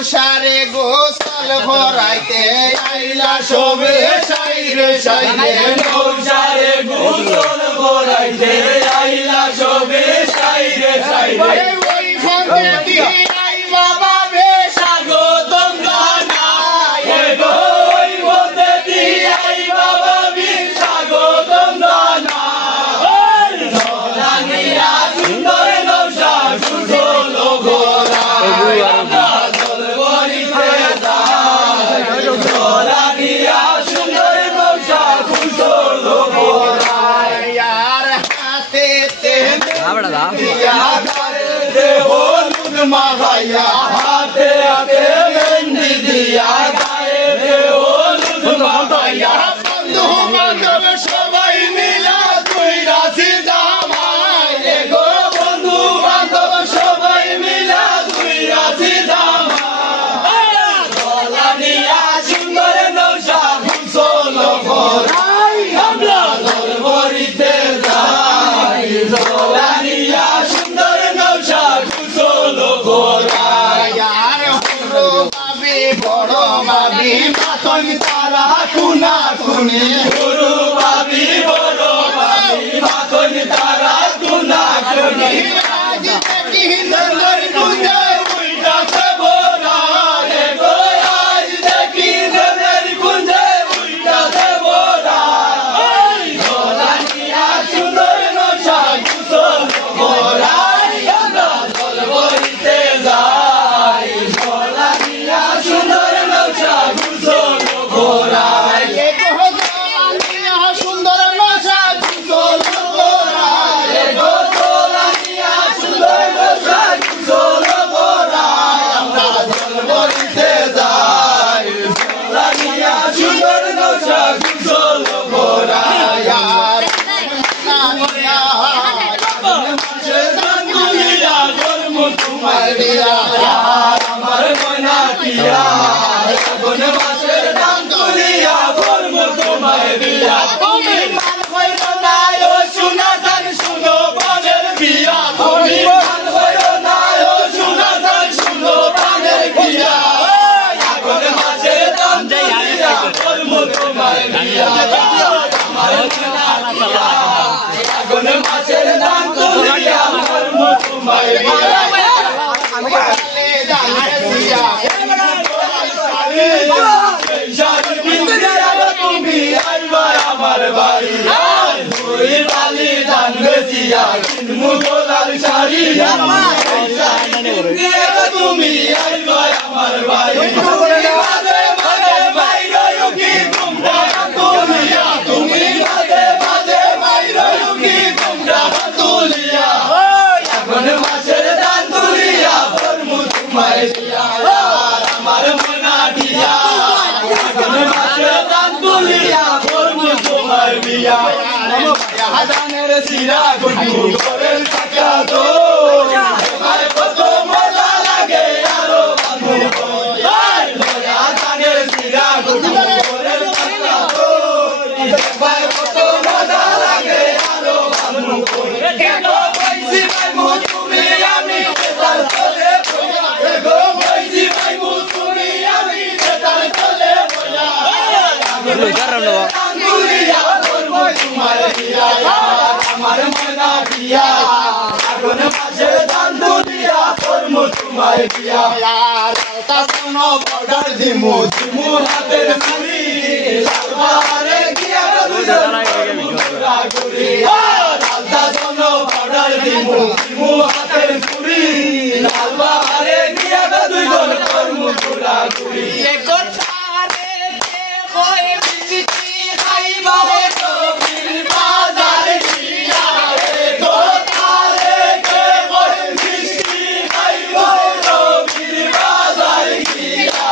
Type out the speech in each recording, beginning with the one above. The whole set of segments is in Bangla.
নৌসারে গোসল ভরাইতে আইলা সবে সাইরে সাইরে নৌসারে গোসল ভরাইতে আইলা সবে সাইরে সাইরে ওই ফোনে দিয়ে আই বাবা স্বাগতম জানাই গো ওই মধ্যে দিয়ে আই বাবা বীর স্বাগতম জানাই ধরানিয়া সুন্দর নৌসা সুজল ঘোড়া আমরা জলবরিতে যাই ধরানিয়া সুন্দর নৌসা সুজল ঘোড়া यार हाथे হলুদ মাখাইয়া হাতে হাতে মেহেন্দি দিয়া গায়ে হলুদ মাখাইয়া বন্ধু বান্ধব সবাই মিলা তুই রাশি জামাই গো বন্ধু বান্ধব সবাই মিলা তুই রাশি জামাই গলা নিয়া সুন্দর নৌসা ঘুষল ভরাই আমরা জলবরিতে যাই গলা নিয়া সুন্দর নৌসা ঘুষল ভরাই यार हरो बाबी बड़ो बाबी मातन तारा কুনা কুনি গুরু বাবি বড় বাবি মাখন তারা কুনা কুনি आज देखी নন্দর কুঞ্জে উইটাছে বোরা রে গো আজ দেখি নন্দর কুঞ্জে উইটাছে বোরা গোলানিয়া সুন্দর নশা কুশল বোরা আমরা জলবরিতে যাই গোলানিয়া সুন্দর নশা কুশল বোরা एक हो जवानिया सुंदर नशा কুশল বোরা রে গো গোলানিয়া সুন্দর নশা কুশল বোরা আমরা জলবরিতে যাই গোলানিয়া সুন্দর নশা কুশল বোরা यार नानिया দুনিয়া জন্ম তোমার দিয়া আমার মনা দিয়া কোন মাসের দাম তুলিয়া কর্ম তোমার দিয়া তুমি মান হইল না ও সোনা ধান শুনো পানের বিয়া তুমি মান হইল না ও সোনা ধান শুনো পানের বিয়া কোন মাসের দাম তুলিয়া কর্ম তোমার দিয়া আমার মনা দিয়া কোন মাসের দাম তুলিয়া কর্ম তোমার দিয়া ले जाने दिया তুমি আইবা আমার বাড়ি দুই বালি ধান বেচিয়া কিনমু গোলার শাড়ি তুমি আইবা আমার বাড়ি মাঝে মাঝে বাইরে কি তোমরা তুলিয়া তুমি মাঝে মাঝে বাইরে কি তোমরা তুলিয়া এখন মাছের দান তুলিয়া ফরমু তোমায় দিয়া আমার মনা দিয়া এখন মাছের দান তুলিয়া ফরমু তোমার বিয়া হাজানের সিরা গুডু করেন টাকা তো আমার কত মজা লাগে আরো বানু হাজানের সিরা গুডু করেন টাকা তো আমার কত মজা লাগে আরো বানু কইছি ভাই মু তুমি আমি বেতার চলে বইয়া গো কইছি ভাই মু তুমি আমি বেতার চলে বইয়া তুলিয়া করব তোমার দিয়া আমার মনা দিয়া আগুন মাঝে দান তুলিয়া করব তোমার দিয়া यार ता सुनो বর্ডার দিমু দিমু হাতের চুরি লালবারে গিয়া দুজন গুড়ি রাজা জন বর্ডার দিমু দিমু হাতের চুরি লালবারে গিয়া দুজন করমু গুড়ি একটারে কে কই বিচিতি খাইবা হে তো বিল বাজার গিয়া রে তো তারে কে কই বিচিতি খাইবা হে তো বিল বাজার গিয়া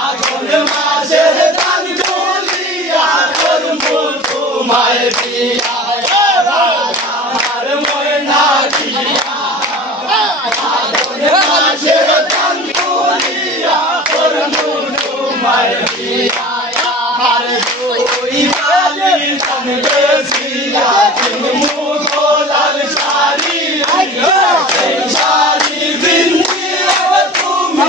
আগুন মাঝের দান তুলিয়া করমু তোমার বিয়া আমার ময়না দিয়া আগুন মাঝের দান তুলিয়া করমু তোমার বিয়া আর দুই বালি দান বেচিয়া কিনমু গোলার শাড়ি সেই শাড়ি পিন্দিয়া তুমি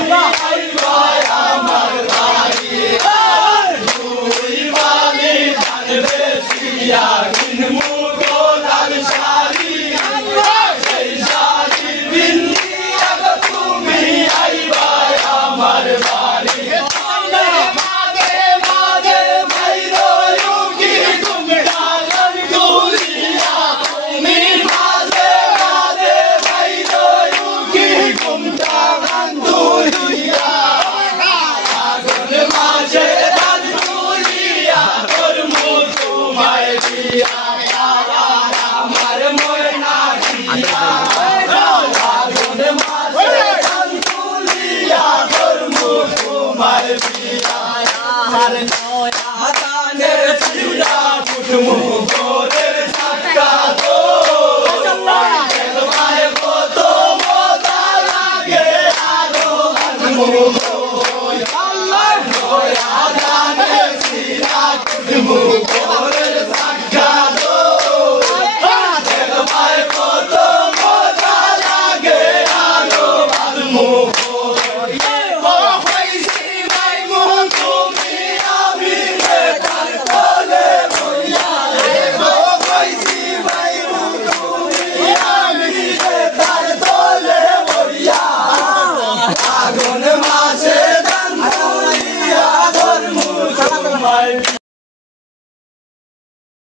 বিয়া আর নয়া কানের চিড়া কুটমু গোরের সাক্কা তো মায়ে কত মজা লাগে আরো